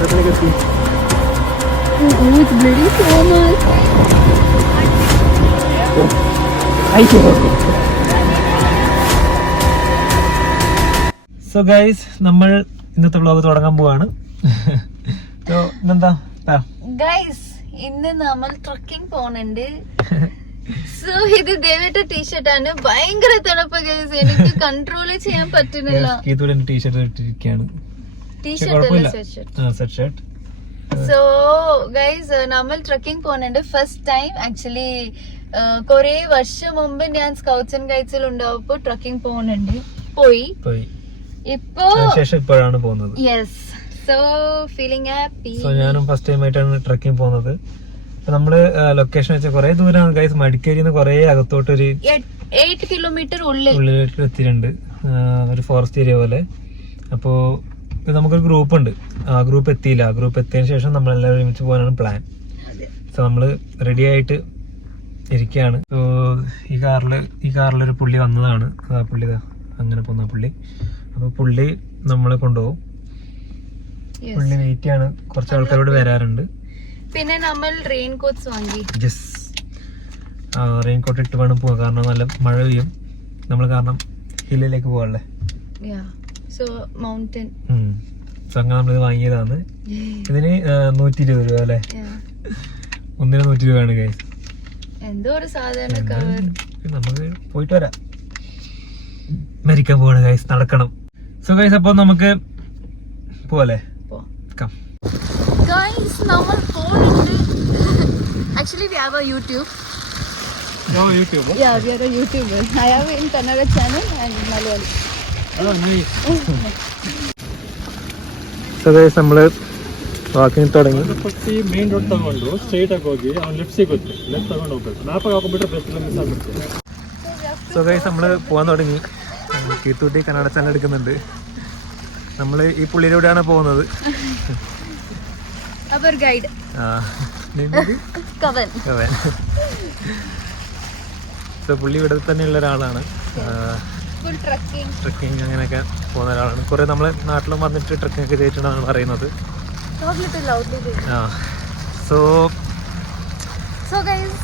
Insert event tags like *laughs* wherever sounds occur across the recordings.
പർവതത്തിലേക്ക് എത്തി. Oh, it's bleeding so much. So guys നമ്മൾ ഇന്നത്തെ വ്ളോഗ് തുടങ്ങാൻ പോവാണ്. സോ ഇന്നെന്താ. ഗൈസ് ഇന്ന് നമ്മൾ ട്രക്കിംഗ് പോണുണ്ട്. സോ ഇത് ദേവിട്ട ടീഷർട്ട് ആണ്. ഭയങ്കര തണുപ്പ് ഗൈസ് എനിക്ക് കൺട്രോൾ ചെയ്യാൻ പറ്റുന്നില്ല. ടീഷർട്ട് ഇട്ടിരിക്കുകയാണ്. സെറ്റ് ഷർട്ട് സോ ഗൈസ് നമ്മൾ ട്രക്കിംഗ് പോകുന്നുണ്ട് ഫസ്റ്റ് ടൈം ആക്ച്വലി കുറെ വർഷം മുമ്പ് ഞാൻ സ്കൗട്ട്സ് ആൻഡ് ഗൈഡ്സിൽ ഉണ്ടാവുമ്പോ ട്രക്കിംഗ് പോകുന്നുണ്ട് പോയി. ഇപ്പോ ഇപ്പോഴാണ് പോകുന്നത്. Yes so feeling happy so ഞാനും ഫസ്റ്റ് ടൈം ആയിട്ടാണ് ട്രക്കിംഗ് പോകുന്നത്. നമ്മൾ ലൊക്കേഷൻ വെച്ചാൽ കുറെ ദൂരമാണ് ഗൈസ് മടിക്കേരിന്ന് കുറെ അകത്തോട്ട് ഒരു എയ്റ്റ് കിലോമീറ്റർ ഉള്ളിൽ. ഉള്ളിലേക്ക് എത്തിയിട്ടുണ്ട്. ഒരു ഫോറസ്റ്റ് ഏരിയ പോലെ. അപ്പോ ഇത് നമുക്കൊരു ഗ്രൂപ്പ് ഉണ്ട് ആ ഗ്രൂപ്പ് എത്തിയില്ല ആ ഗ്രൂപ്പ് എത്തിയതിനു ശേഷം നമ്മൾ എല്ലാവരും ഒരുമിച്ച് പോകാനാണ് പ്ലാൻ സോ നമ്മൾ റെഡി ആയിട്ട് ഇരിക്കുകയാണ് സോ ഈ കാറിൽ ഈ കാറിൽ ഒരു പുള്ളി വന്നതാണ്. ആ പുള്ളി അങ്ങനെ പോന്ന പുള്ളി. അപ്പൊ പുള്ളി നമ്മളെ കൊണ്ടുപോകും. പുള്ളി വെയിറ്റ് ആണ് കുറച്ച് ആൾക്കാരോട് വരാറുണ്ട്. പിന്നെ നമ്മൾ റെയിൻ കോട്ട്സ് വാങ്ങി. ജസ് റെയിൻ കോട്ട് ഇട്ട് വേണം പോകാൻ കാരണം നല്ല മഴ പെയ്യും. നമ്മൾ കാരണം ഹില്ലിലേക്ക് പോകാനല്ലേ മൗണ്ടൻ സോ നമ്മൾ വാങ്ങിയതാണ്. ഇതിന് നൂറ്റി ഇരുപത് രൂപ അല്ലേ? ഒന്നിന് നൂറ്റി രൂപയാണ് കൈ എന്തോ ഒരു സാധാരണ കവർ നമുക്ക് പോയിട്ട് വരാം. മരിക്കാൻ പോവാണ് ഗൈസ് നടക്കണം. സോ ഗൈസ് അപ്പോൾ നമുക്ക് പോവല്ലേ? കം ഗൈസ് നമ്മൾ പോകുന്നുണ്ട് actually we have a YouTube YouTube Yeah, we are a YouTuber. I have in Kannada channel and Malayali. So guys നമ്മൾ ವಾಕಿಂಗ್ തുടങ്ങಿ ಫಸ್ಟ್ ಮೇನ್ ರೋಡ್ ತಗೊಂಡು ಸ್ಟ್ರೈಟ್ ಆಗಿ ಹೋಗಿ ಅವ್ನು ಲೆಫ್ಟ್ ಸಿಗುತ್ತೆ ಲೆಫ್ಟ್ ತಗೊಂಡು ಹೋಗ್ಬೇಕು ಮ್ಯಾಪಾಗಿ ಹಾಕೊಂಡ್ಬಿಟ್ರೆ ಬೆಸ್ಟ್ ಮಿಸ್ ಆಗುತ್ತೆ സോ ഗൈസ് നമ്മൾ പോകാൻ തുടങ്ങി കീത്തൂട്ടി കന്നഡ ചാനൽ എടുക്കുന്നുണ്ട് നമ്മൾ ഈ പുള്ളിയിലൂടെയാണ് പോകുന്നത് Our guide, ആ, നിനക്ക് Kavan. അതെ സോ പുള്ളി ഇവിടെ തന്നെയുള്ള ഒരാളാണ് ട്രക്കിങ് അങ്ങനെയൊക്കെ പോകുന്ന ഒരാളാണ്. കുറെ നമ്മളെ നാട്ടിലും വന്നിട്ട് ട്രക്കിംഗ് ഒക്കെ ചെയ്തിട്ടുണ്ടെന്നാണ് പറയുന്നത്. ആ. സോ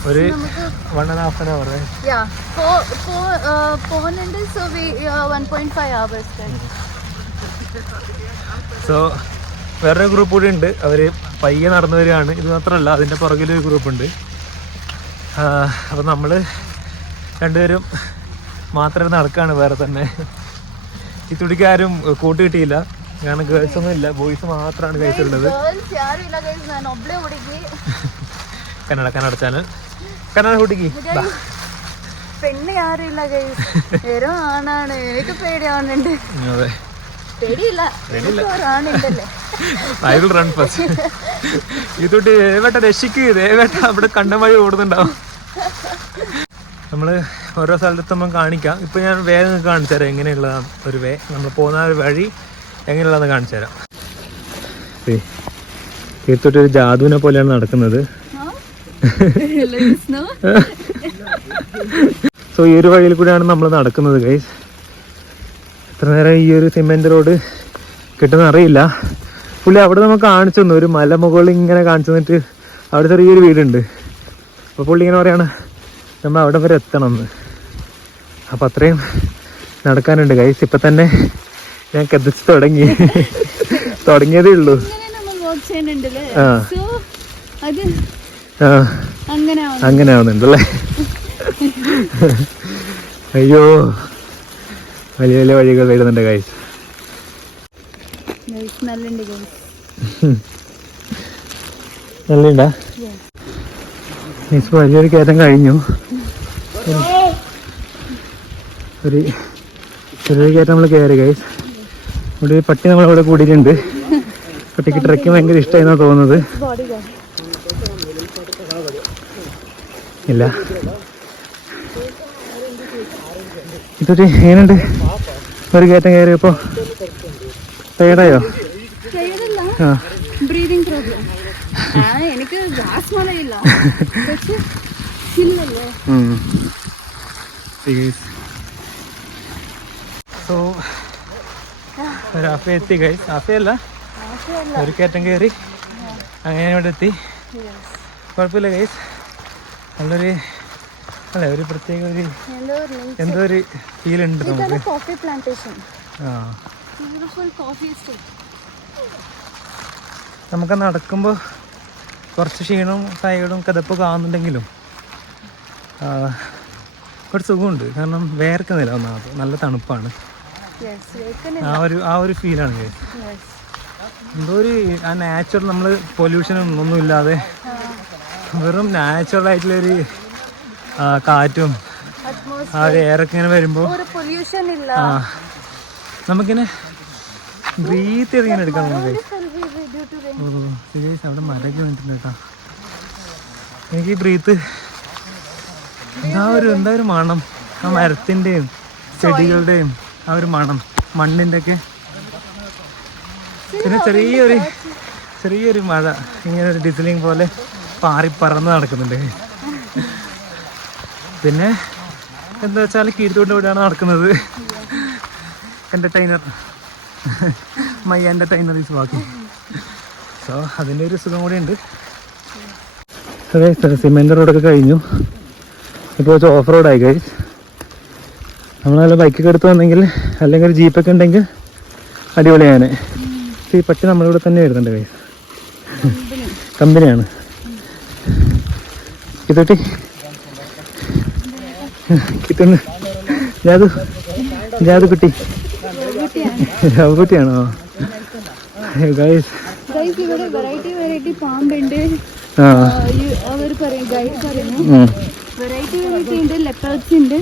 ഒരു നമുക്ക് one and half an hour yeah, po po പോകുന്നുണ്ട് so we 1.5 hours. guys. So വേറൊരു ഗ്രൂപ്പ് കൂടി ഉണ്ട്. അവർ പയ്യെ നടന്നു വരികയാണ്. ഇത് മാത്രമല്ല അതിന്റെ പുറകിലൊരു ഗ്രൂപ്പ് ഉണ്ട്. അപ്പൊ നമ്മൾ രണ്ടുപേരും മാത്രമേ നടക്കുകയാണ് വേറെ തന്നെ. ഈ തുടിക്കാരും കൂട്ട് കിട്ടിയില്ല. കാരണം ഗേൾസ് ഒന്നും ഇല്ല. ബോയ്സ് മാത്രമാണ് കഴിച്ചിട്ടുള്ളത് കന്നഡ കന്നഡ ചാനൽ കന്നഡ കുട്ടിക്ക്. പെണ്ണ് ആരുമില്ല വെറും ആണാണ്. റൺ ഈ തൊട്ട് ദേവേട്ട രക്ഷിക്ക്. ദേവേട്ട അവിടെ കണ്ടമഴ ഓടുന്നുണ്ടാവും. നമ്മൾ ഓരോ സ്ഥലത്തെത്തുമ്പം കാണിക്കാം. ഇപ്പോൾ ഞാൻ വേഗം കാണിച്ചു തരാം. എങ്ങനെയുള്ളതാണ് ഒരു വേ. നമ്മൾ പോകുന്ന ഒരു വഴി എങ്ങനെയുള്ളതെന്ന് കാണിച്ചു തരാം. തീർത്തിട്ട് ഒരു ജാതുവിനെ പോലെയാണ് നടക്കുന്നത്? സോ ഈ ഒരു വഴിയിൽ കൂടെയാണ് നമ്മൾ നടക്കുന്നത് ഗൈസ് എത്ര നേരം ഈ ഒരു സിമെന്റ് റോഡ് കിട്ടുന്ന അറിയില്ല. പുള്ളി അവിടെ നമുക്ക് കാണിച്ചു തന്നു. ഒരു മലമുകളിൽ ഇങ്ങനെ കാണിച്ചു തന്നിട്ട് അവിടെ ചെറിയൊരു വീടുണ്ട്. അപ്പോൾ പുള്ളി ഇങ്ങനെ പറയാണ് നമ്മൾ അവിടെ വരെ എത്തണം എന്ന് അപ്പം അത്രയും നടക്കാനുണ്ട്. കൈസ് ഇപ്പം തന്നെ ഞാൻ കത്തിച്ച് തുടങ്ങി. തുടങ്ങിയതേ ഉള്ളൂ. ആ. അങ്ങനെ ആവുന്നുണ്ടല്ലേ അയ്യോ. വലിയ വലിയ വഴികൾ വരുന്നുണ്ട് കൈസ് നല്ലുണ്ട് വലിയൊരു കയറ്റം കഴിഞ്ഞു. ഒരു ചെറിയ കയറ്റം നമ്മൾ കയറി ഗൈസ് ഇവിടെ പട്ടി നമ്മളിവിടെ കൂടിയിട്ടുണ്ട്. പട്ടിക്ക് ട്രക്കിംഗ് ഭയങ്കര ഇഷ്ടമായിരുന്നു തോന്നുന്നത്. ഇല്ല. ഇതൊരു എങ്ങനെയുണ്ട്? ഒരു കയറ്റം കയറിയപ്പോ ടയർഡായോ ആ. എനിക്ക് ഗ്യാസ് സോ ഒരു അഫ എത്തി ഗൈസ് അഫയല്ല ഒരു കയറ്റം കയറി. അങ്ങനെ ഇവിടെ എത്തി. കുഴപ്പമില്ല ഗൈസ് നല്ലൊരു അല്ല ഒരു പ്രത്യേക ഒരു എന്തോ ഒരു ഫീൽ ഉണ്ട് നമുക്ക്. കോഫി പ്ലാന്റേഷൻ ആ. കോഫി നമുക്ക് നടക്കുമ്പോൾ കുറച്ച് ക്ഷീണവും സൈഡും കഥപ്പ് കാണുന്നുണ്ടെങ്കിലും കുറച്ച് സുഖമുണ്ട്. കാരണം വേർക്കുന്നില്ല ഒന്നാമത്. നല്ല തണുപ്പാണ്. ആ ഒരു ആ ഒരു ഫീലാണ്. എന്തോ ഒരു ആ നാച്ചുറൽ നമ്മൾ പൊല്യൂഷനും ഒന്നും ഇല്ലാതെ വെറും നാച്ചുറൽ ആയിട്ടുള്ളൊരു കാറ്റും ആ ഒരു എയറൊക്കെ ഇങ്ങനെ വരുമ്പോൾ ഒരു ആ. നമുക്കിങ്ങനെ ബ്രീത്ത് ചെയ്ത് ഇങ്ങനെ എടുക്കാൻ നമുക്ക് ഓ ശരി അവിടെ മരമൊക്കെ വേണ്ടിട്ടുണ്ട് കേട്ടോ. എനിക്ക് ഈ ബ്രീത്ത് എന്താ ഒരു എന്താ ഒരു മണം. ആ മരത്തിന്റെയും ചെടികളുടെയും ആ ഒരു മണം. മണ്ണിന്റെ ഒക്കെ പിന്നെ ചെറിയൊരു ചെറിയൊരു മഴ. ഇങ്ങനെ ഒരു ഡിസലിങ് പോലെ പാറി പറന്ന് നടക്കുന്നുണ്ട്. പിന്നെ എന്താ വെച്ചാൽ കീഴ്ത്തോട്ട് ഇവിടെയാണ് നടക്കുന്നത്? Entertainer my entertainer is walking so അതിന്റെ ഒരു സുഖം കൂടി ഉണ്ട്. സിമെന്റ് റോഡൊക്കെ കഴിഞ്ഞു. ഇപ്പോൾ ഓഫ് റോഡായി കഴിച്ച് നമ്മൾ നല്ല ബൈക്കൊക്കെ എടുത്ത് വന്നെങ്കിൽ അല്ലെങ്കിൽ ഒരു ജീപ്പൊക്കെ ഉണ്ടെങ്കിൽ അടിപൊളിയാണ്. ഈ പട്ടി നമ്മളിവിടെ തന്നെ വരുന്നുണ്ട് കൈ കമ്പനിയാണ്. ഇതൊട്ടി കിട്ടുന്നു ജാതു ജാതു കുട്ടി. കുട്ടിയാണോ? ഗൈസ് വെറൈറ്റി വെറൈറ്റി പാമ്പുണ്ട്. ആ. അവർ പറയും ഗൈഡ് പറയുന്നു. ഉം. വെറൈറ്റി വെറൈറ്റി ഉണ്ട് ലെപ്പേർഡ്സ് ഉണ്ട്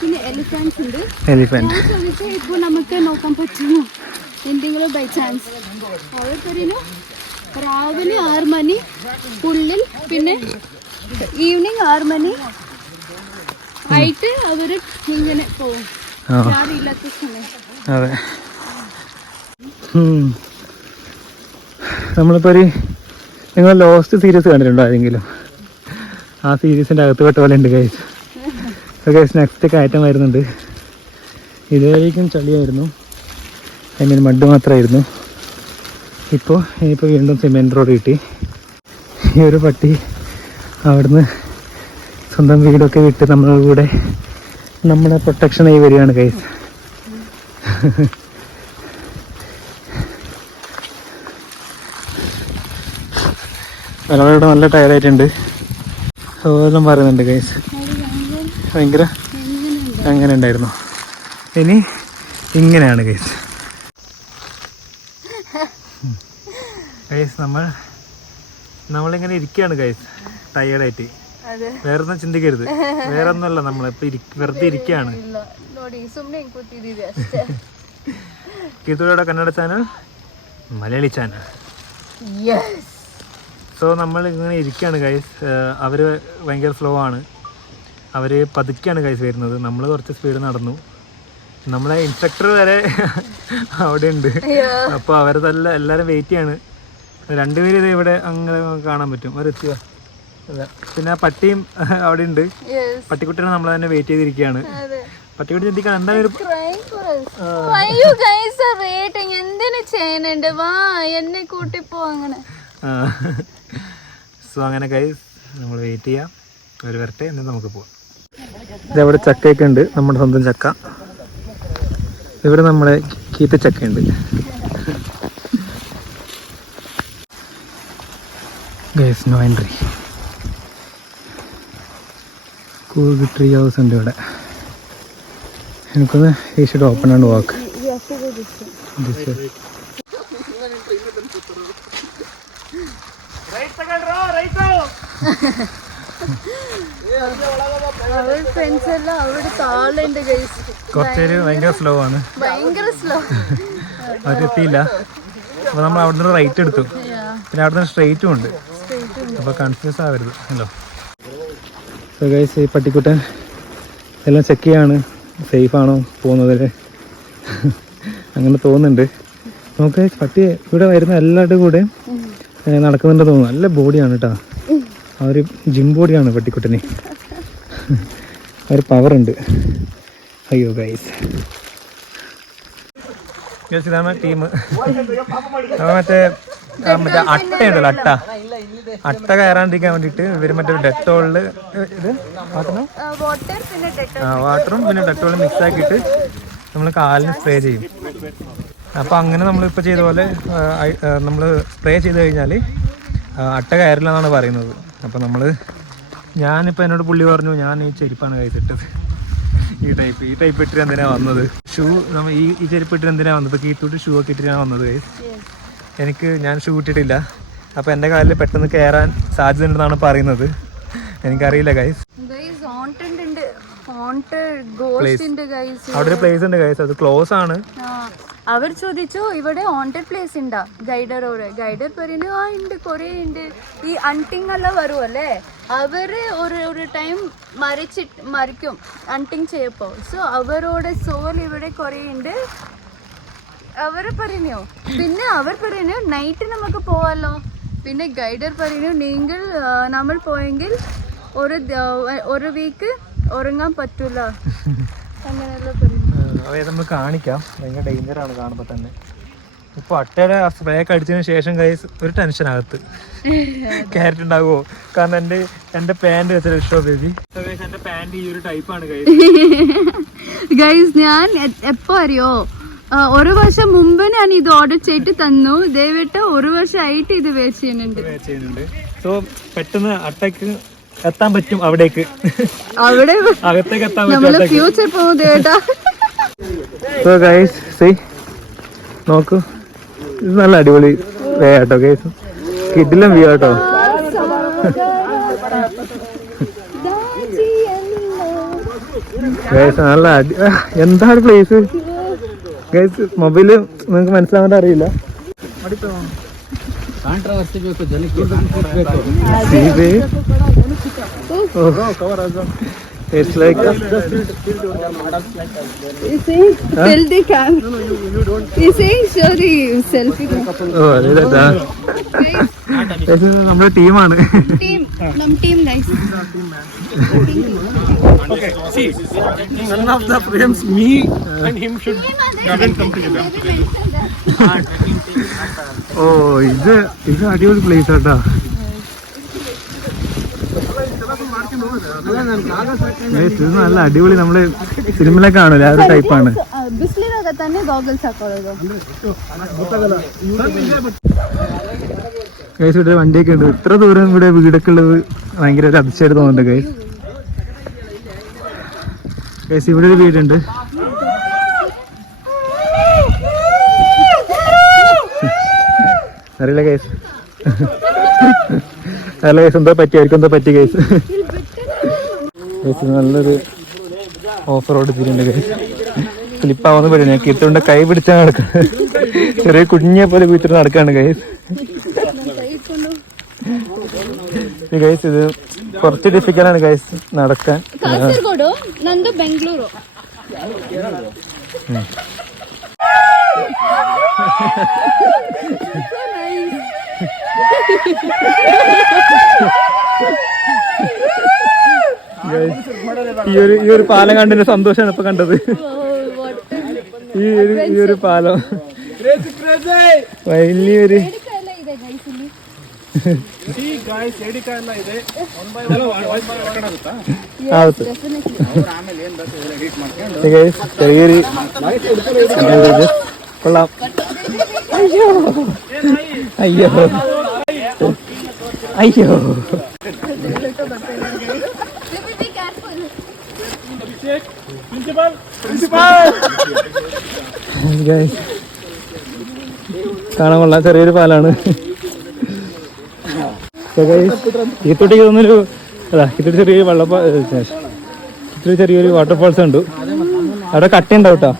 പിന്നെ എലിഫാൻസ് ഉണ്ട്. എലിഫന്റ് ഞാൻ ഇപ്പോൾ നമുക്ക് നോക്കാൻ പറ്റുമോ? എന്തെങ്കിലും ബൈ ചാൻസ് രാവിലെ ആറ് മണി ഉള്ളിൽ പിന്നെ ഈവനിങ് ആറ് മണി. ആയിട്ട് അവർ ഇങ്ങനെ പോകും ആരില്ലാത്ത സമയം. അതെ. നമ്മളിപ്പോൾ ഒരു നിങ്ങൾ ലോസ്റ്റ് സീരീസ് കണ്ടിട്ടുണ്ടോ ആരെങ്കിലും ആ സീരീസിന്റെ അകത്ത് പെട്ട പോലെ ഉണ്ട് ഗൈസ് ഗൈസ് നെക്സ്റ്റ് കയറ്റം വരുന്നുണ്ട്. ഇതുവരേക്കും ചളിയായിരുന്നു. ഐ മീൻ മഡ് മാത്രമായിരുന്നു. ഇപ്പോൾ ഇനിയിപ്പോൾ വീണ്ടും സിമെന്റ് റോഡ് കിട്ടി. ഈ ഒരു പട്ടി അവിടുന്ന് സ്വന്തം വീടൊക്കെ വിട്ട് നമ്മളുടെ കൂടെ നമ്മുടെ പ്രൊട്ടക്ഷനായി വരികയാണ് ഗൈസ് ഒരാളിവിടെ നല്ല ടയർഡായിട്ടുണ്ട് അതുപോലെ പറയുന്നുണ്ട് ഗൈസ് ഭയങ്കര അങ്ങനെ ഉണ്ടായിരുന്നു. ഇനി ഇങ്ങനെയാണ് ഗൈസ് ഗൈസ് നമ്മൾ നമ്മളിങ്ങനെ ഇരിക്കുകയാണ് ഗൈസ് ടയേർഡായിട്ട് വേറെ ഒന്നും ചിന്തിക്കരുത്. വേറെ ഒന്നുമല്ല നമ്മളിപ്പോ വെറുതെ ഇരിക്കുകയാണ്. കീർത്തോടെ Kannada channel Malayali channel yes so നമ്മൾ ഇങ്ങനെ ഇരിക്കുകയാണ് ഗൈസ് uh, അവർ ഭയങ്കര സ്ലോ ആണ്. അവർ പതുക്കെയാണ് ഗൈസ് വരുന്നത്. നമ്മൾ കുറച്ച് സ്പീഡ് നടന്നു. നമ്മളെ ഇൻസ്പെക്ടർ വരെ *laughs* അവിടെ ഉണ്ട് അപ്പോൾ അവരെ തല്ല എല്ലാവരും വെയിറ്റ് ചെയ്യാണ്. രണ്ടുപേരും ഇത് ഇവിടെ അങ്ങനെ കാണാൻ പറ്റും. ഒരു എത്തുക പിന്നെ ആ പട്ടിയും *laughs* അവിടെ ഉണ്ട് പട്ടിക്കുട്ടിനെ നമ്മൾ തന്നെ വെയിറ്റ് ചെയ്തിരിക്കുകയാണ്. പട്ടിക്കുട്ടി ചിന്തിക്കാൻ എന്തായാലും എന്നെ അങ്ങനെ. സോ അങ്ങനെ കൈസ് നമ്മൾ വെയിറ്റ് ചെയ്യാം. അവർ വരട്ടെ എന്നിട്ട് നമുക്ക് പോവാം. ഇതവിടെ ചക്കയൊക്കെ ഉണ്ട്. നമ്മുടെ സ്വന്തം ചക്ക. ഇവിടെ നമ്മളെ കീത്ത ചക്കയുണ്ട്. Guys no entry cool tree house ഉണ്ട് ഇവിടെ. എനിക്കൊന്ന് ഈ should open and walk this അവൾ ഫ്രണ്ട്സ് എല്ലാം അവിടെ താളുണ്ട് ഗൈസ് കുറച്ചേര് ഭയങ്കര സ്ലോ ആണ്. ഭയങ്കര സ്ലോ അവരെത്തിയില്ല. അപ്പോൾ നമ്മൾ അവിടെ നിന്ന് റൈറ്റ് എടുത്തു പിന്നെ അവിടെ നിന്ന് സ്ട്രെയിറ്റും ഉണ്ട്. അപ്പോൾ കൺഫ്യൂസ് ആവരുത്. ഹലോ സോ ഗൈസ് ഈ പട്ടിക്കുട്ടൻ എല്ലാം ചെക്ക് ചെയ്യാണ്. സേഫ് ആണോ? പോകുന്നതിൽ അങ്ങനെ തോന്നുന്നുണ്ട്. നമുക്ക് പട്ടി ഇവിടെ വരുന്ന എല്ലാവരുടെ കൂടെ നടക്കുന്നുണ്ട് തോന്നുന്നു. നല്ല ബോഡിയാണ് കേട്ടോ ആ ഒരു ജിം ബോഡിയാണ് പട്ടിക്കുട്ടന്. ഒരു പവർ ഉണ്ട്. അയ്യോ ഗൈസ് ഇതാണ് ടീം മറ്റേ മറ്റേ അട്ട ഉണ്ടല്ലോ അട്ട. അട്ട കയറാണ്ടിരിക്കാൻ വേണ്ടിയിട്ട് ഇവർ മറ്റേ ഡെറ്റോളിൽ ഇത്? ആ വാട്ടറും പിന്നെ ഡെറ്റോളും മിക്സ് ആക്കിയിട്ട് നമ്മൾ കാലിന് സ്പ്രേ ചെയ്യും. അപ്പോൾ അങ്ങനെ നമ്മൾ നമ്മളിപ്പോൾ ചെയ്ത പോലെ നമ്മൾ സ്പ്രേ ചെയ്ത് കഴിഞ്ഞാൽ അട്ട കയറില്ല എന്നാണ് പറയുന്നത്. അപ്പോൾ നമ്മൾ ഞാനിപ്പോൾ എന്നോട് പുള്ളി പറഞ്ഞു ഞാൻ ഈ ചെരുപ്പാണ് കഴിച്ചിട്ടത് ഈ ടൈപ്പ് ഈ ടൈപ്പ് ഇട്ടിട്ട് എന്തിനാണ് വന്നത്? ഷൂ നമ്മൾ ഈ ഈ ചെരുപ്പ് ഇട്ടിട്ട് എന്തിനാണ് വന്നത്? ഇപ്പോൾ കീത്തോട്ട് ഷൂ ഒക്കെ ഇട്ടിട്ടാണ് വന്നത് കൈ എനിക്ക് ഞാൻ ഷൂ ഇട്ടിട്ടില്ല. അപ്പോൾ എന്റെ കാലിൽ പെട്ടെന്ന് കയറാൻ സാധ്യത ഉണ്ടെന്നാണ് പറയുന്നത്. എനിക്കറിയില്ല ഗൈസ് അവിടെ ഒരു പ്ലേസ് ഉണ്ട് ഗൈസ് അത് ക്ലോസ് ആണ്. അവർ ചോദിച്ചു ഇവിടെ ഹോണ്ടഡ് പ്ലേസ് ഉണ്ടാ ഗൈഡറോട് ഗൈഡർ പറയുന്നു ആ ഉണ്ട് കൊറേ ഉണ്ട് ഈ അണ്ടിങ് എല്ലാം വരുമല്ലേ അവർ ഒരു ഒരു ടൈം മരിച്ചിട്ട് മരിക്കും അണ്ടിങ് ചെയ്യപ്പോ. സോ അവരോട് സോൽ ഇവിടെ കുറേ ഉണ്ട് അവർ പറഞ്ഞു പിന്നെ അവർ പറഞ്ഞു നൈറ്റ് നമുക്ക് പോവാല്ലോ പിന്നെ ഗൈഡർ പറഞ്ഞു നിങ്ങൾ നമ്മൾ പോയെങ്കിൽ ഒരു ഒരു വീക്ക് ഉറങ്ങാൻ പറ്റൂല. *laughs* അങ്ങനെയല്ല അവയെ നമ്മൾ കാണിക്കാം. ഭയങ്കര ഡേഞ്ചർ ആണ് കാണുമ്പോൾ തന്നെ. ഇപ്പൊ അട്ടയുടെ സ്പ്രേ ഒക്കെ അടിച്ചതിന് ശേഷം കൈസ് ഒരു ടെൻഷൻ അകത്ത്. ക്യാരറ്റ് ഉണ്ടാകുമോ കാരണം എന്റെ എന്റെ പാന്റ് വെച്ച ഇഷ്ടോ ബേബി എന്റെ പാന്റ് ഈ ഒരു ടൈപ്പാണ് ഗൈസ് ഞാൻ എപ്പോ അറിയോ? ഒരു വർഷം മുമ്പ് ഞാൻ ഇത് ഓർഡർ ചെയ്തിട്ട് തന്നു. ദയവിട്ട് ഒരു വർഷമായിട്ട് ഇത് വേസ്റ്റ് ചെയ്യുന്നുണ്ട്. സോ പെട്ടെന്ന് അട്ടയ്ക്ക് എത്താൻ പറ്റും അവിടേക്ക്. അവിടെ അകത്തേക്ക് എത്താൻ പറ്റും ഫ്യൂച്ചർ പോകും സോ ഗൈസ് സി നോക്കൂ ഇത് നല്ല അടിപൊളി വേ കേട്ടോ ഗൈസ് കിഡിലും വ്യൂ കേട്ടോ ഗൈസ് നല്ല അടി എന്താണ് പ്ലേസ് ഗൈസ് മൊബൈൽ നിങ്ങൾക്ക് മനസ്സിലാവേണ്ട അറിയില്ല See this? Oh. It's like Tell the cam. You don't say sorry selfie. ഓ അതാ ഇത് നമ്മുടെ ടീമാണ് Team, our team guys. None of the frames, me and him should ഓ ഇത് ഇത് അടിപൊളി പ്ലേസ് ആട്ടാ ഇത് നല്ല അടിപൊളി നമ്മള് സിനിമയിലൊക്കെ കാണൂല ആ ഒരു ടൈപ്പാണ് ಬಿಸಿಲಿದಾಗ ತಾನೇ ಗಾಗಲ್ಸ್ ಹಾಕೊಳ್ಳೋದು ഗൈസ് ഇവിടെ വണ്ടിയൊക്കെ ഉണ്ട് ഇത്ര ദൂരം ഇവിടെ വീടൊക്കെ ഉള്ളത് ഭയങ്കര ഒരു അതിശയമായിട്ട് തോന്നുന്നുണ്ട് ഗൈസ് ഗൈസ് ഇവിടെ ഒരു വീടുണ്ട് അറിയില്ല ഗൈസ് അറിയില്ല ഗൈസ് എന്തോ പറ്റി ആയിരിക്കും എന്തോ പറ്റി ഗൈസ് ഗൈസ് നല്ലൊരു ഓഫ് റോഡ് തിരിയുണ്ട് കൈ സ്ലിപ്പാവുന്ന ഞാൻ കീർത്തോണ്ട് കൈ പിടിച്ചാണ് നടക്കുന്നത്. ചെറിയ കുഞ്ഞെ പോലെ വീട്ടിൽ നടക്കാണ് ഗൈസ് ഗൈസ് ഇത് കുറച്ച് ഡിഫിക്കലാണ് ഗൈസ് നടക്കാൻ. ബംഗളൂരു *laughs* *laughs* ഈ ഒരു ഈ ഒരു പാലം കണ്ടതിന്റെ സന്തോഷമാണ് ഇപ്പൊ കണ്ടത്. ഈ ഒരു ഈ ഒരു പാലം. വലിയൊരു കൊള്ളാം. അയ്യോ അയ്യോ. അയ്യോ. ಪ್ರಿನ್ಸಿಪಲ್ ಪ್ರಿನ್ಸಿಪಲ್ Guys, കാണാൻ കൊള്ളാം ചെറിയൊരു പാലാണ് ഇത്തോട്ടേക്ക് തോന്നുന്നൊരു അതാ ഇതൊരു ചെറിയൊരു വെള്ളപ്പാ ഇത്തിരി ചെറിയൊരു വാട്ടർഫാൾസ് ഉണ്ട് അവിടെ കട്ട ഉണ്ടാവും കേട്ടോ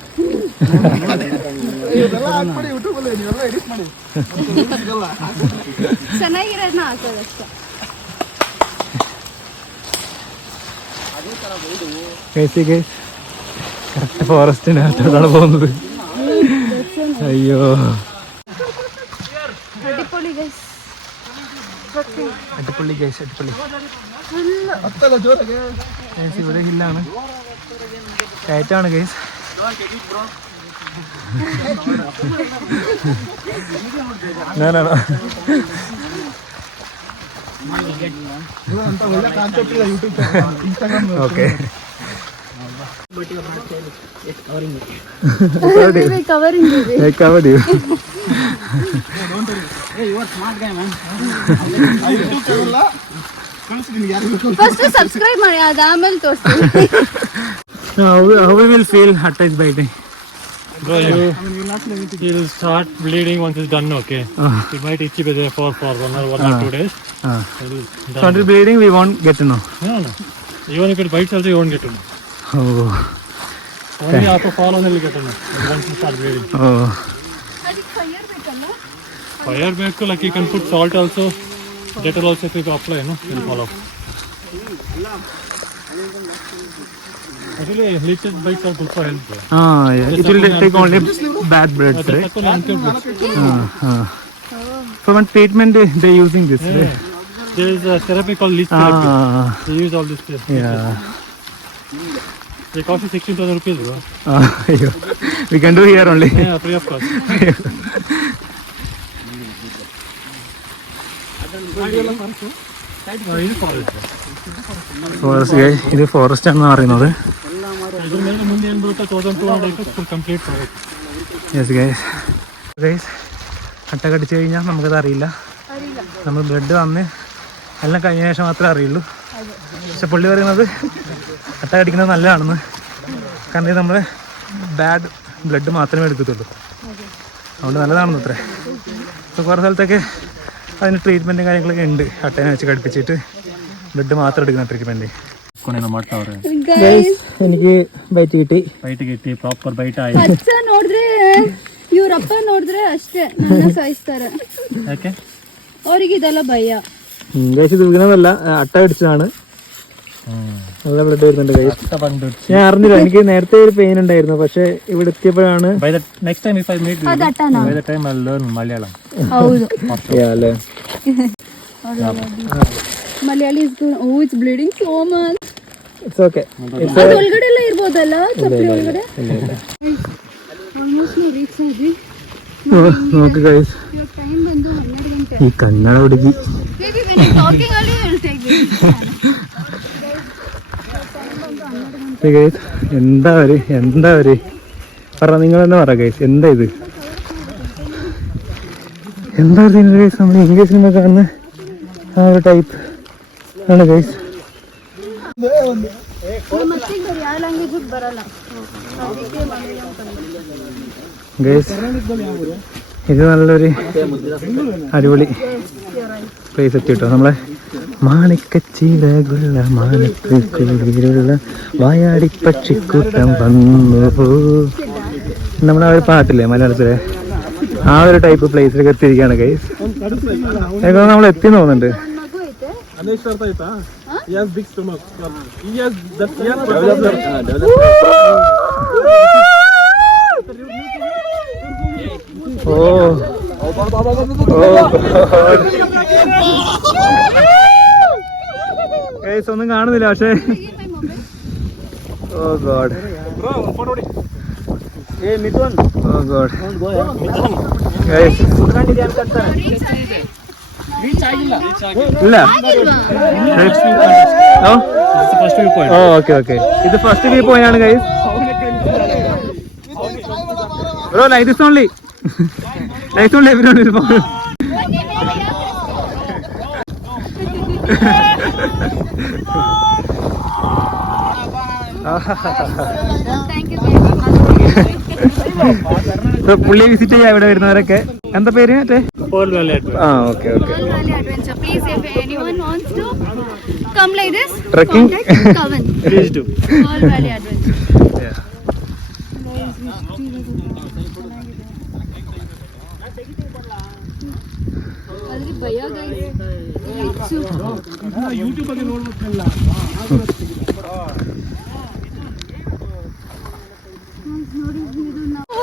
ಚೆನ್ನಾಗಿರೋದನ್ನ ಹಾಕೋದು ಅಷ್ಟೇ കറക്റ്റ് ഫോറസ്റ്റിനകത്തോടാണ് പോകുന്നത്. അയ്യോ. അടിപൊളി ഗൈസ് അടിപൊളി ഇവിടെ ഹില്ലാണ്. കയറ്റാണ് ഗൈസ് ഞാനാണോ okay But your back tail is covering it. covering you. covering you. I covered you. hey, don't worry. Hey, you are smart guy, man. I YouTube channel first subscribe ಮಾಡಿ ಅದು ಆಮೇಲೆ ತೋರಿಸ್ತೀನಿ how will feel attach by day Bro, you, he'll start bleeding once it's done, okay? Uh. It might itchy there for, for one or one uh. or two days. Uh. Started bleeding, we won't get to know. No, no. Even if it bites also, you won't get to know. हो only आपको fall होने लगे तुम्हें once you start wearing oh fire में को like you can put salt also Dettol also if you apply no will follow Actually, heated bikes are good for health. Ah, yeah. It will take only bad breaths, right? Ah, ah. For one treatment, they they using this. Yeah. Right? There is a therapy called leech therapy. Ah. They use all this. Therapy. Yeah. The cost is 16,000 rupees, bro. Ah, yeah. we can do here only. Yeah, free of cost. *laughs* Forest ഇത് forest ആണെന്ന് പറയുന്നത് yes guys guys അട്ട കടിച്ചു കഴിഞ്ഞാൽ നമുക്കത് അറിയില്ല നമ്മൾ blood വന്ന് എല്ലാം കഴിഞ്ഞ ശേഷം മാത്രമേ അറിയുള്ളൂ പക്ഷെ പുള്ളി പറയുന്നത് അട്ട കടിക്കുന്നത് നല്ലതാണെന്ന് കാരണം ഇത് നമ്മൾ ബാഡ് ബ്ലഡ് മാത്രമേ എടുക്കത്തുള്ളൂ അതുകൊണ്ട് നല്ലതാണെന്ന് അത്രേ ഇപ്പോൾ കുറേ സ്ഥലത്തൊക്കെ അതിന് ട്രീറ്റ്മെൻറ്റും കാര്യങ്ങളൊക്കെ ഉണ്ട് അട്ടേനെ വെച്ച് കടിപ്പിച്ചിട്ട് ബ്ലഡ് മാത്രം എടുക്കുന്ന ട്രീറ്റ്മെൻറ്റ് ಕೊನೆನ ಮಾಡ್ತಾವ್ರೆ എനിക്ക് ബൈറ്റ് കിട്ടി ಬೈಟಿಗೆ ಇಟ್ಟು ಪ್ರಾಪರ್ ಬೈಟ್ ಆಯ್ತು ಅಚ್ಚ ನೋಡಿದ್ರೆ ಇವ್ರಪ್ಪ ನೋಡಿದ್ರೆ ಅಷ್ಟೇ ನನ್ನ ಸಾಯಿಸ್ತಾರೆ ಯಾಕೆ ಅವ್ರಿಗೆ ಇದೆಲ್ಲ ಭಯ ഗൈസ് ഇത് വീണതല്ല അട്ട കടിച്ചതാണ് നല്ല ബ്ലഡ് വരുന്നുണ്ട് ഗൈസ് ಬಂದು ഞാൻ അറിഞ്ഞില്ല എനിക്ക് നേരത്തെ ഒരു പെയിൻ ഉണ്ടായിരുന്നു പക്ഷെ ഇവിടെ എത്തിയപ്പോഴാണ് by the next time if I meet ಅದು ಅಟ್ಟನ by the time I learn Malayalam ಹೌದು അല്ലേ Malayali is oh it's bleeding so much it's okay ಅದು ಒಳಗಡೆ ಎಲ್ಲ ಇರ್ಬೋದಲ್ಲ ಚಪ್ಪಲಿ ಒಳಗಡೆ ಆಲ್ಮೋಸ್ಟ್ ನಾವು ರೀಚ್ ಆದ್ವಿ നോക്ക് ഗൈസ് ಇವಾಗ ಟೈಮ್ ಬಂದು ಹನ್ನೆರಡು ಗಂಟೆ ഈ കന്നഡ ಹುಡುಗಿ *laughs* എന്താ ഒരു എന്താ ഒരു? പറ നിങ്ങൾ തന്നെ പറ ഗൈസ് എന്താ ഇത്? എന്താ ഇതിന്റെ ഗൈസ്? നമ്മൾ ഇംഗ്ലീഷ് സിനിമ കാണുന്ന ആ ഒരു ടൈപ്പ് ആണ് ഗൈസ്. ഗൈസ് ഇത് നല്ലൊരു അടിപൊളി പ്ലേസ് എത്തിയിട്ടോ. നമ്മളെ മാണിക്കച്ചിറകുള്ള മാണിക്കുള്ള വായാടി പക്ഷിക്കൂട്ടം വന്നു. നമ്മുടെ ഒരു പാട്ടില്ലേ മലയാളത്തിലെ? ആ ഒരു ടൈപ്പ് പ്ലേസിലൊക്കെ എത്തിയിരിക്കുകയാണ് ഗൈസ് ഏകദേശം നമ്മൾ എത്തി തോന്നുന്നുണ്ട്. ഓ ഓ *laughs* *laughs* ഗൈസ് ഒന്നും കാണുന്നില്ല പക്ഷേ. Oh God oh God guys ഇല്ല. ഇത് ഫസ്റ്റ് വ്യൂ പോയിന്റ് ആണ് guys bro light only light only എവിടെ വൺ ಥ್ಯಾಂಕ್ ಯು പുള്ളി വിസിറ്റ് ചെയ്യാൻ ഇവിടെ വരുന്നവരൊക്കെ എന്താ പേര് മറ്റേ ಪೋಲ್ ವ್ಯಾಲಿ ആ okay okay Pearl Valley Adventure. Please, if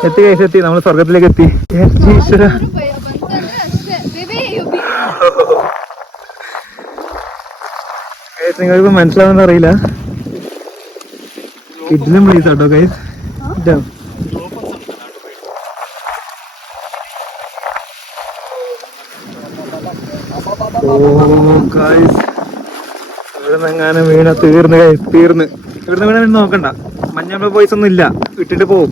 എത്തി കൈസ് എത്തി നമ്മൾ സ്വർഗത്തിലേക്ക് എത്തി നിങ്ങൾക്ക് മനസ്സിലാവുന്ന അറിയില്ല? കിഡിലും പ്ലീസ് കേട്ടോ കൈസ് ഓ ഗൈസ് ഇവിടുന്ന് വീണ തീർന്ന് തീർന്ന്. ഇവിടുന്ന് വീണ നോക്കണ്ട. മഞ്ഞ പോയിസ് ഒന്നും ഇല്ല. ഇട്ടിട്ട് പോകും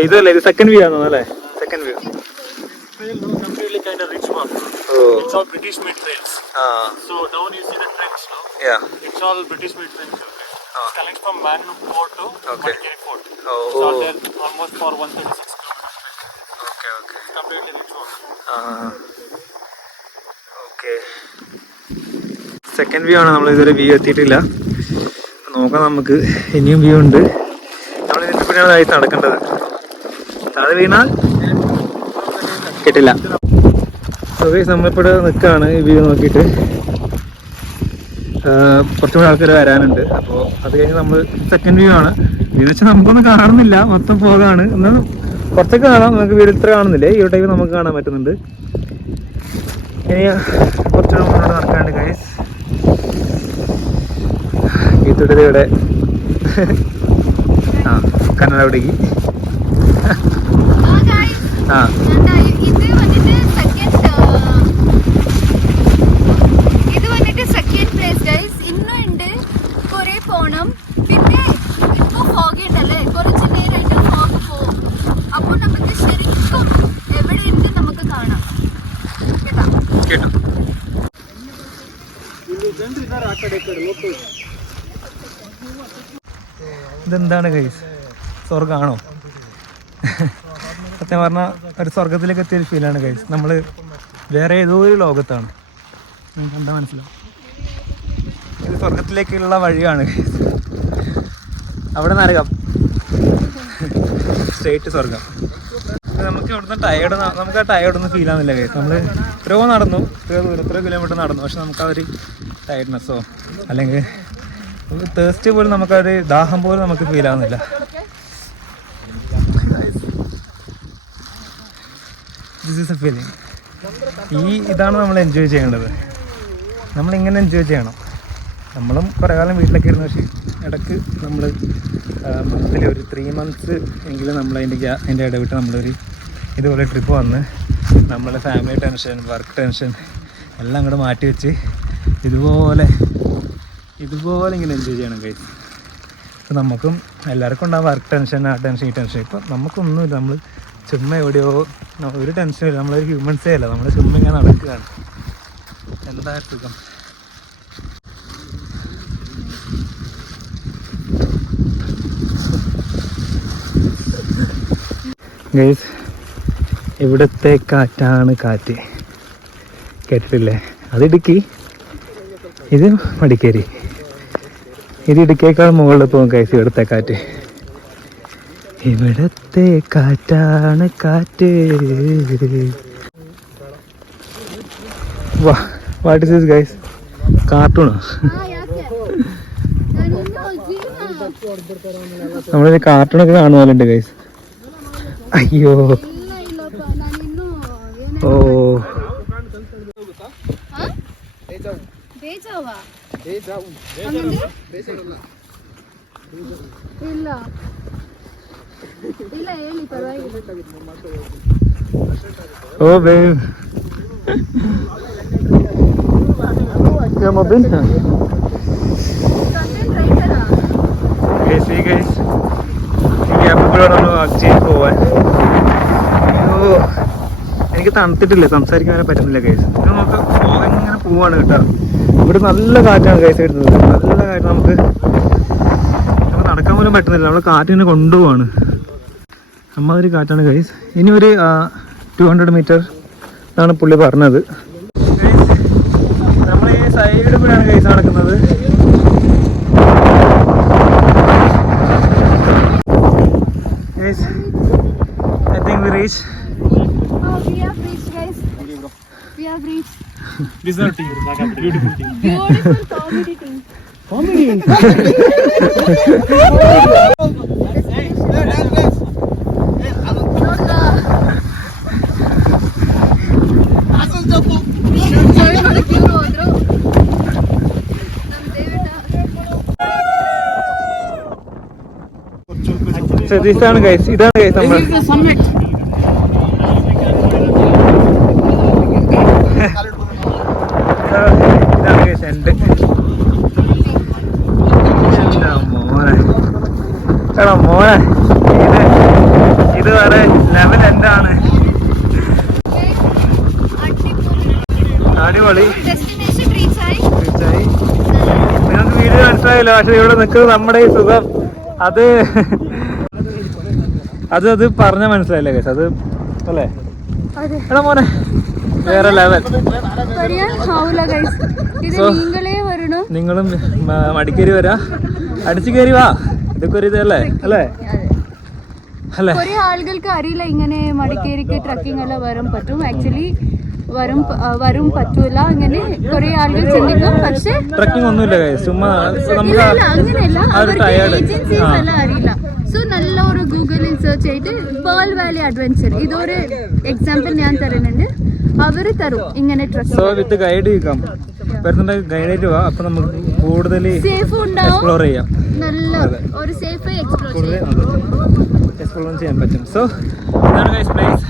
ഓക്കെ ഇത് സെക്കൻഡ് വ്യൂ ആണോ അല്ലേ? സെക്കൻഡ് വ്യൂ സെക്കൻഡ് വ്യൂ ആണ് നമ്മൾ ഇതുവരെ വ്യൂ എത്തിയിട്ടില്ല. നോക്കാം നമുക്ക്. ഇനിയും വ്യൂ ഉണ്ട്. നമ്മൾ ഇതിന്റെ പിന്നെയാണ് താഴത്ത് നടക്കേണ്ടത്. താഴെ വീണാൽ കിട്ടില്ല ഓക്കെ നമ്മളിപ്പോൾ നിൽക്കുകയാണ് ഈ വ്യൂ നോക്കിയിട്ട്. കുറച്ചുകൂടെ ആൾക്കാർ വരാനുണ്ട്. അപ്പോൾ അത് കഴിഞ്ഞ് നമ്മൾ സെക്കൻഡ് വ്യൂ ആണ്. വ്യൂ വെച്ചാൽ നമുക്കൊന്നും കാണുന്നില്ല മൊത്തം പോകാണ്. എന്നാൽ കുറച്ചൊക്കെ കാണാം. നമുക്ക് വീട് ഇത്ര കാണുന്നില്ലേ. ഈ ടൈപ്പ് നമുക്ക് കാണാൻ പറ്റുന്നുണ്ട്. ഇനി കുറച്ചുകൂടെ മുന്നോട്ട് നടക്കാനുണ്ട് ഗൈസ് ഈ തുടരയുടെ ആ കന്നഡ അവിടേക്ക് ആ guys, ആ എന്താ ഇത് വന്നിട്ട് സെക്കൻഡ് ഇത് വന്നിട്ട് സെക്കൻഡ് പ്ലേസ് ഗൈസ് ഇന്നും ഉണ്ട് കുറെ പോണം. പിന്നെ ഇപ്പൊ ഫോഗ് ഉണ്ടല്ലേ? കുറച്ച് നേരമായിട്ട് ഫോഗ് പോവും അപ്പൊ നമുക്ക് ശരിക്കും എവിടെ ഉണ്ട് നമുക്ക് കാണാം. കേട്ടാ? കേട്ടു. ഇതെന്താണ് ഗൈസ് സ്വർഗമാണോ സത്യം പറഞ്ഞാൽ ഒരു സ്വർഗത്തിലേക്ക് എത്തിയൊരു ഫീലാണ് ഗൈസ് നമ്മൾ വേറെ ഏതോ ഒരു ലോകത്താണ്. നിങ്ങൾക്ക് എന്താ മനസ്സിലാവും ഇത് സ്വർഗത്തിലേക്കുള്ള വഴിയാണ് അവിടെ നരകം സ്ട്രേറ്റ് സ്വർഗം നമുക്ക് ഇവിടുന്ന് ടയേർഡ് നമുക്ക് ആ ടയേർഡ് ഒന്നും ഫീൽ ആവുന്നില്ല ഗൈസ് നമ്മൾ എത്രയോ നടന്നു എത്രയോ ദൂരം എത്രയോ കിലോമീറ്റർ നടന്നു. പക്ഷെ നമുക്ക് ആ ഒരു ടയർഡ്നെസ്സോ അല്ലെങ്കിൽ തേഴ്സ്റ്റ് പോലും നമുക്കൊരു ദാഹം പോലും നമുക്ക് ഫീൽ ആവുന്നില്ല. ദിസ് ഈസ് എ ഫീലിംഗ് ഈ ഇതാണ് നമ്മൾ എൻജോയ് ചെയ്യേണ്ടത്. നമ്മൾ ഇങ്ങനെ എൻജോയ് ചെയ്യണം. നമ്മളും കുറേ കാലം വീട്ടിലൊക്കെ ഇരുന്നു പക്ഷേ ഇടയ്ക്ക് നമ്മൾ മന്ത്ലി ഒരു ത്രീ മന്ത്സ് എങ്കിലും നമ്മൾ അതിന്റെ അതിന്റെ ഇടവിട്ട് നമ്മളൊരു ഇതുപോലെ ട്രിപ്പ് വന്ന് നമ്മളെ ഫാമിലി ടെൻഷൻ വർക്ക് ടെൻഷൻ എല്ലാം അങ്ങോട്ട് മാറ്റി വെച്ച് ഇതുപോലെ ഇതുപോലെ ഇങ്ങനെ എൻജോയ് ചെയ്യണം കഴിച്ച് ഇപ്പം നമുക്കും എല്ലാവർക്കും ഉണ്ടാകും വർക്ക് ടെൻഷൻ ആ ടെൻഷൻ ഈ ടെൻഷൻ ഇപ്പം നമുക്കൊന്നുമില്ല. നമ്മൾ ചുമ്മാ എവിടെയോ ഒരു ടെൻഷനും ഇല്ല. നമ്മളൊരു ഹ്യൂമൻസേ അല്ല? നമ്മൾ ചുമ്മാ ഇങ്ങനെ നടക്കുകയാണ്. എന്താ സുഖം? ഗൈസ് ഇവിടുത്തെ കാറ്റാണ് കാറ്റ്. കേട്ടിട്ടില്ലേ? അത് ഇടുക്കി. ഇത് മടിക്കേരി. ഇത് ഇടുക്കിയേക്കാൾ മുകളിൽ പോകും കൈസ് ഇവിടുത്തെ കാറ്റ്. ഇവിടത്തെ കാറ്റാണ് കാറ്റ് വാ വാട്ട് ഇസ് ദിസ് ഗൈസ് കാർട്ടൂണോ ആ യാക്കെ ഞാനിന്ന് അജീവ നമ്മളിത് കാർട്ടൂണൊക്കെ കാണുന്നുണ്ട് ഗൈസ് അയ്യോ ಇಲ್ಲ ಇಲ್ಲಪ್ಪ ನಾನಿನ್ನು ಏನೇ ഓ ಬೇಜಾವ ಹಂಗಂದ್ರೆ? ಇಲ್ಲ ಇಲ್ಲ ಹೇಳಿ ಪರವಾಗಿಲ್ಲ ഓ ബേബ് മൊബൈൽ ಕಂಟೆಂಟ್ ರೈಟರಾ ഗൈസ് ഈ ഗൈസ് എനിക്ക് എപ്പോഴും ഒന്ന് അക്ഷയ പോവാൻ അയ്യോ എനിക്ക് തണുത്തിട്ടില്ല സംസാരിക്കാൻ വരെ പറ്റുന്നില്ല ഗൈസ് ഇത് നമുക്ക് പോകാൻ ഇങ്ങനെ പോവാണ് കേട്ടോ ഇവിടെ നല്ല കാറ്റാണ് ഗൈസ് വരുന്നത് നല്ല കാറ്റ് നമുക്ക് നമുക്ക് നടക്കാൻ പോലും പറ്റുന്നില്ല നമ്മൾ കാറ്റിനെ കൊണ്ടുപോവാണ് അമ്മാതിരി കാറ്റാണ് ഗൈസ് ഇനി ഒരു ടു ഹൺഡ്രഡ് മീറ്റർ എന്നാണ് പുള്ളി പറഞ്ഞത് നമ്മൾ ഈ സൈഡിൽ കൂടെയാണ് ഗൈസ് നടക്കുന്നത് Guys, I think we reach. Oh, we have reached, guys. We have reached. Resort team, beautiful team. Beautiful comedy thing. Join ഇതാണ് ഗൈസ് ഇതാണ് ഗൈസ് നമ്മൾ ഇതാണ് ഗൈസ് മോനെ. എടാ മോനെ. ഇത് ഇത് വേറെ ലെവൽ എന്താണ് അടിപൊളി. നിങ്ങൾക്ക് വീഡിയോ മനസ്സിലായല്ലോ പക്ഷെ ഇവിടെ നിൽക്കുന്നത് നമ്മുടെ ഈ സുഖം. അത് അത് അത് പറഞ്ഞ മനസ്സിലായില്ലേ കേസ്. അത് അല്ലേ? എടാ മോനെ വേറെ ലെവൽ നിങ്ങളെ മടിക്കേരി വരാ. അടിച്ചു കയറി വാ. ഇതൊക്കെ ഒരു ഇതല്ലേ? അല്ലേ? അല്ലേ? ആളുകൾക്ക് അറിയില്ല ഇങ്ങനെ മടിക്കേരിക്ക് ട്രക്കിംഗ് എല്ലാം വരാൻ പറ്റും. ആക്ച്വലി വരും വരും പറ്റൂല. അങ്ങനെ കുറെ ആളുകൾ ചിന്തിക്കും. പക്ഷെ ട്രക്കിംഗ് ഒന്നുമില്ല. ചുമ്മാ നമുക്ക് ആ ഒരു അറിയില്ല. ഗൂഗിളിൽ സെർച്ച് ചെയ്തിട്ട് പേൾ വാലി അഡ്വഞ്ചർ ഇതൊരു എക്സാമ്പിൾ ഞാൻ തരുന്നുണ്ട്. അവർ തരും ഇങ്ങനെ ട്രക്കിംഗ് വിത്ത് ഗൈഡ് ഗൈഡായിട്ട് വാ. അപ്പൊ നമുക്ക് കൂടുതൽ സേഫ് എക്സ്പ്ലോർ ചെയ്യാം. നല്ല ഒരു സേഫ് എക്സ്പ്ലോർ ചെയ്യാം. എക്സ്പ്ലോർ ചെയ്യാൻ പറ്റും. സോ ഇതാണ് ഗൈസ് പ്ലേസ്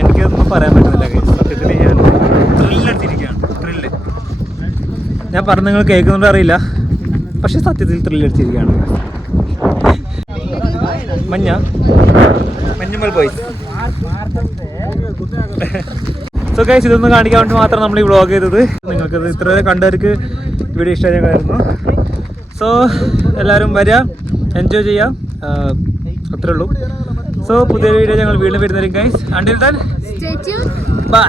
എനിക്കൊന്നും പറയാൻ പറ്റുന്നില്ല ഗൈസ് സത്യത്തിൽ ഞാൻ ത്രില്ലടിച്ചിരിക്കുകയാണ് ത്രില്ല് ഞാൻ പറഞ്ഞു നിങ്ങൾ കേൾക്കുന്നുണ്ടോ അറിയില്ല. പക്ഷെ സത്യത്തിൽ ത്രില്ലടിച്ചിരിക്കുകയാണ് മഞ്ഞ. മഞ്ഞുമൽ ബോയ്സ് സോ ഗൈസ് ഇതൊന്ന് കാണിക്കാൻ വേണ്ടി മാത്രം നമ്മൾ ഈ വ്ളോഗ് ചെയ്തത്. നിങ്ങൾക്കത് ഇത്ര കണ്ടവർക്ക് വീഡിയോ ഇഷ്ടമായിരുന്നു സോ എല്ലാവരും വരിക എൻജോയ് ചെയ്യാം അത്രേ ഉള്ളൂ. സോ പുതിയ വീഡിയോ ഞങ്ങൾ വീണ്ടും വരുന്നതായിരിക്കും ഗൈസ് അണ്ടിൽ ട്യൂൺ ബൈ